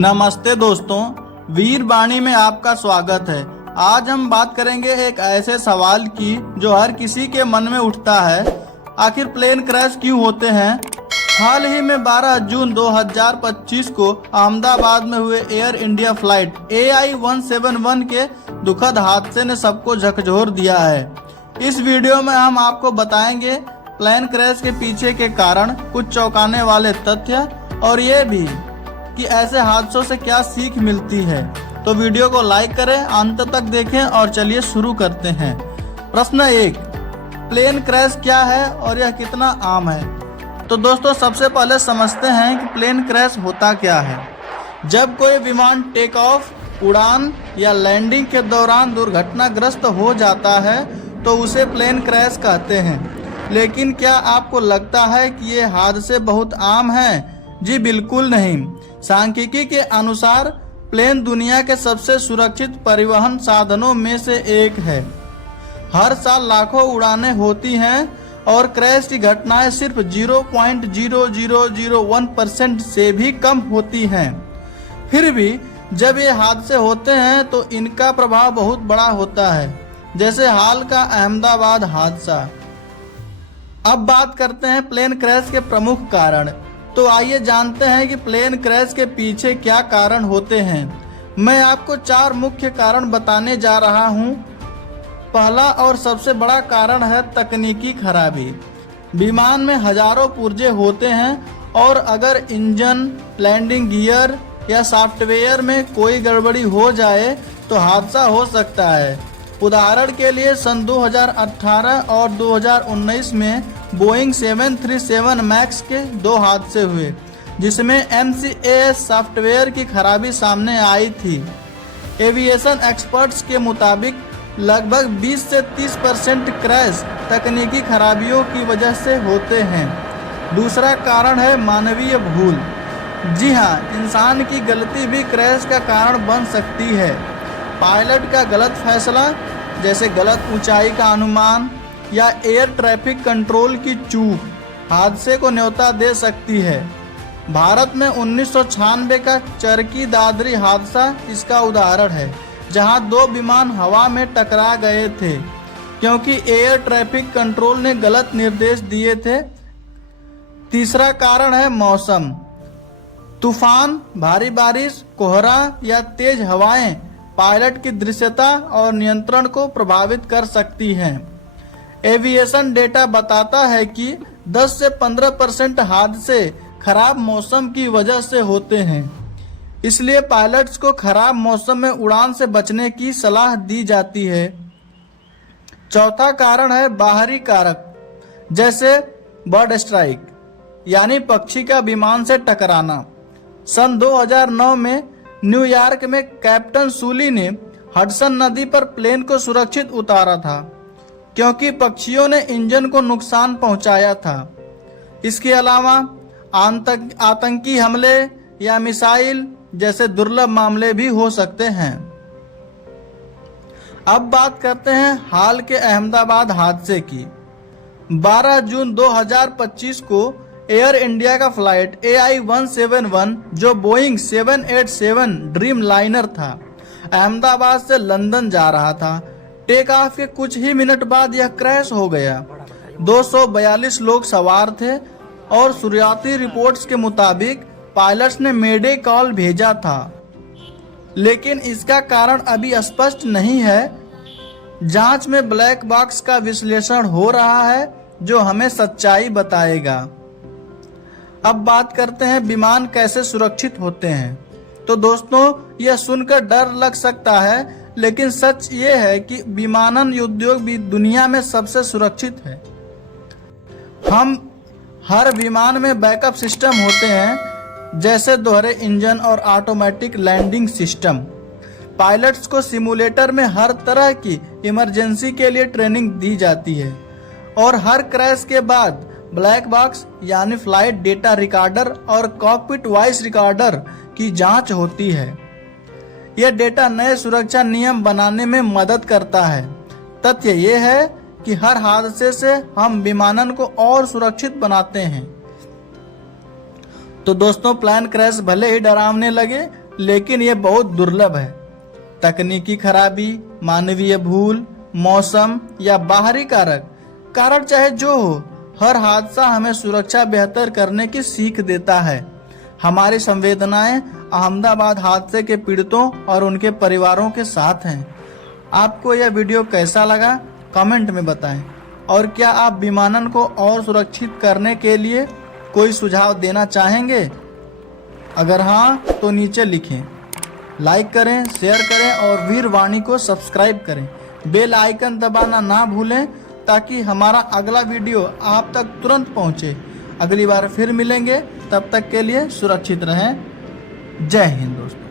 नमस्ते दोस्तों, वीर वाणी में आपका स्वागत है। आज हम बात करेंगे एक ऐसे सवाल की जो हर किसी के मन में उठता है। आखिर प्लेन क्रैश क्यों होते हैं? हाल ही में 12 जून 2025 को अहमदाबाद में हुए एयर इंडिया फ्लाइट AI-171 के दुखद हादसे ने सबको झकझोर दिया है। इस वीडियो में हम आपको बताएंगे प्लेन क्रैश के पीछे के कारण, कुछ चौंकाने वाले तथ्य और ये भी कि ऐसे हादसों से क्या सीख मिलती है। तो वीडियो को लाइक करें, अंत तक देखें और चलिए शुरू करते हैं। प्रश्न 1, प्लेन क्रैश क्या है और यह कितना आम है? तो दोस्तों, सबसे पहले समझते हैं कि प्लेन क्रैश होता क्या है। जब कोई विमान टेक ऑफ, उड़ान या लैंडिंग के दौरान दुर्घटनाग्रस्त हो जाता है तो उसे प्लेन क्रैश कहते हैं। लेकिन क्या आपको लगता है कि ये हादसे बहुत आम हैं? जी बिल्कुल नहीं। सांख्यिकी के अनुसार प्लेन दुनिया के सबसे सुरक्षित परिवहन साधनों में से एक है। हर साल लाखों उड़ानें होती हैं और क्रैश की घटनाएं सिर्फ 0.0001% से भी कम होती हैं। फिर भी जब ये हादसे होते हैं तो इनका प्रभाव बहुत बड़ा होता है, जैसे हाल का अहमदाबाद हादसा। अब बात करते हैं प्लेन क्रैश के प्रमुख कारण। तो आइए जानते हैं कि प्लेन क्रैश के पीछे क्या कारण होते हैं। मैं आपको 4 मुख्य कारण बताने जा रहा हूं। पहला और सबसे बड़ा कारण है तकनीकी खराबी। विमान में हजारों पुर्जे होते हैं और अगर इंजन, लैंडिंग गियर या सॉफ्टवेयर में कोई गड़बड़ी हो जाए तो हादसा हो सकता है। उदाहरण के लिए सन 2018 और 2019 में बोइंग 737 मैक्स के 2 हादसे हुए, जिसमें MCAS सॉफ्टवेयर की खराबी सामने आई थी। एविएशन एक्सपर्ट्स के मुताबिक लगभग 20 से 30% क्रैश तकनीकी खराबियों की वजह से होते हैं। दूसरा कारण है मानवीय भूल। जी हाँ, इंसान की गलती भी क्रैश का कारण बन सकती है। पायलट का गलत फैसला, जैसे गलत ऊंचाई का अनुमान या एयर ट्रैफिक कंट्रोल की चूक, हादसे को न्योता दे सकती है। भारत में 1996 का चरकी दादरी हादसा इसका उदाहरण है, जहां 2 विमान हवा में टकरा गए थे क्योंकि एयर ट्रैफिक कंट्रोल ने गलत निर्देश दिए थे। तीसरा कारण है मौसम। तूफान, भारी बारिश, कोहरा या तेज हवाएं पायलट की दृश्यता और नियंत्रण को प्रभावित कर सकती हैं। एविएशन डेटा बताता है कि 10 से 15% हादसे खराब मौसम की वजह से होते हैं। इसलिए पायलट्स को खराब मौसम में उड़ान से बचने की सलाह दी जाती है। चौथा कारण है बाहरी कारक, जैसे बर्ड स्ट्राइक यानी पक्षी का विमान से टकराना। सन 2009 में न्यूयॉर्क में कैप्टन सूली ने हडसन नदी पर प्लेन को सुरक्षित उतारा था क्योंकि पक्षियों ने इंजन को नुकसान पहुंचाया था। इसके अलावा आतंकी हमले या मिसाइल जैसे दुर्लभ मामले भी हो सकते हैं। अब बात करते हैं हाल के अहमदाबाद हादसे की। 12 जून 2025 को एयर इंडिया का फ्लाइट AI-171, जो बोइंग 787 ड्रीम लाइनर था, अहमदाबाद से लंदन जा रहा था। टेक ऑफ के कुछ ही मिनट बाद यह क्रैश हो गया। 242 लोग सवार थे और शुरुआती रिपोर्ट्स के मुताबिक पायलट्स ने मेडे कॉल भेजा था, लेकिन इसका कारण अभी स्पष्ट नहीं है। जांच में ब्लैक बॉक्स का विश्लेषण हो रहा है जो हमें सच्चाई बताएगा। अब बात करते हैं विमान कैसे सुरक्षित होते हैं। तो दोस्तों, यह सुनकर डर लग सकता है, लेकिन सच ये है कि विमानन उद्योग भी दुनिया में सबसे सुरक्षित है। हम हर विमान में बैकअप सिस्टम होते हैं, जैसे दोहरे इंजन और ऑटोमेटिक लैंडिंग सिस्टम। पायलट्स को सिमुलेटर में हर तरह की इमरजेंसी के लिए ट्रेनिंग दी जाती है और हर क्रैश के बाद ब्लैक बॉक्स यानी फ्लाइट डेटा रिकॉर्डर और कॉकपिट वॉइस रिकॉर्डर की जांच होती है। यह डेटा नए सुरक्षा नियम बनाने में मदद करता है। तथ्य यह है कि हर हादसे से हम विमानन को और सुरक्षित बनाते हैं। तो दोस्तों, प्लेन क्रैश भले ही डरावने लगे, लेकिन ये बहुत दुर्लभ है। तकनीकी खराबी, मानवीय भूल, मौसम या बाहरी कारण चाहे जो हो, हर हादसा हमें सुरक्षा बेहतर करने की सीख देता है। हमारी संवेदनाएं अहमदाबाद हादसे के पीड़ितों और उनके परिवारों के साथ हैं। आपको यह वीडियो कैसा लगा कमेंट में बताएं, और क्या आप विमानन को और सुरक्षित करने के लिए कोई सुझाव देना चाहेंगे? अगर हाँ तो नीचे लिखें। लाइक करें, शेयर करें और वीर वाणी को सब्सक्राइब करें। बेल आइकन दबाना ना भूलें ताकि हमारा अगला वीडियो आप तक तुरंत पहुंचे। अगली बार फिर मिलेंगे, तब तक के लिए सुरक्षित रहें। जय हिंद दोस्तों।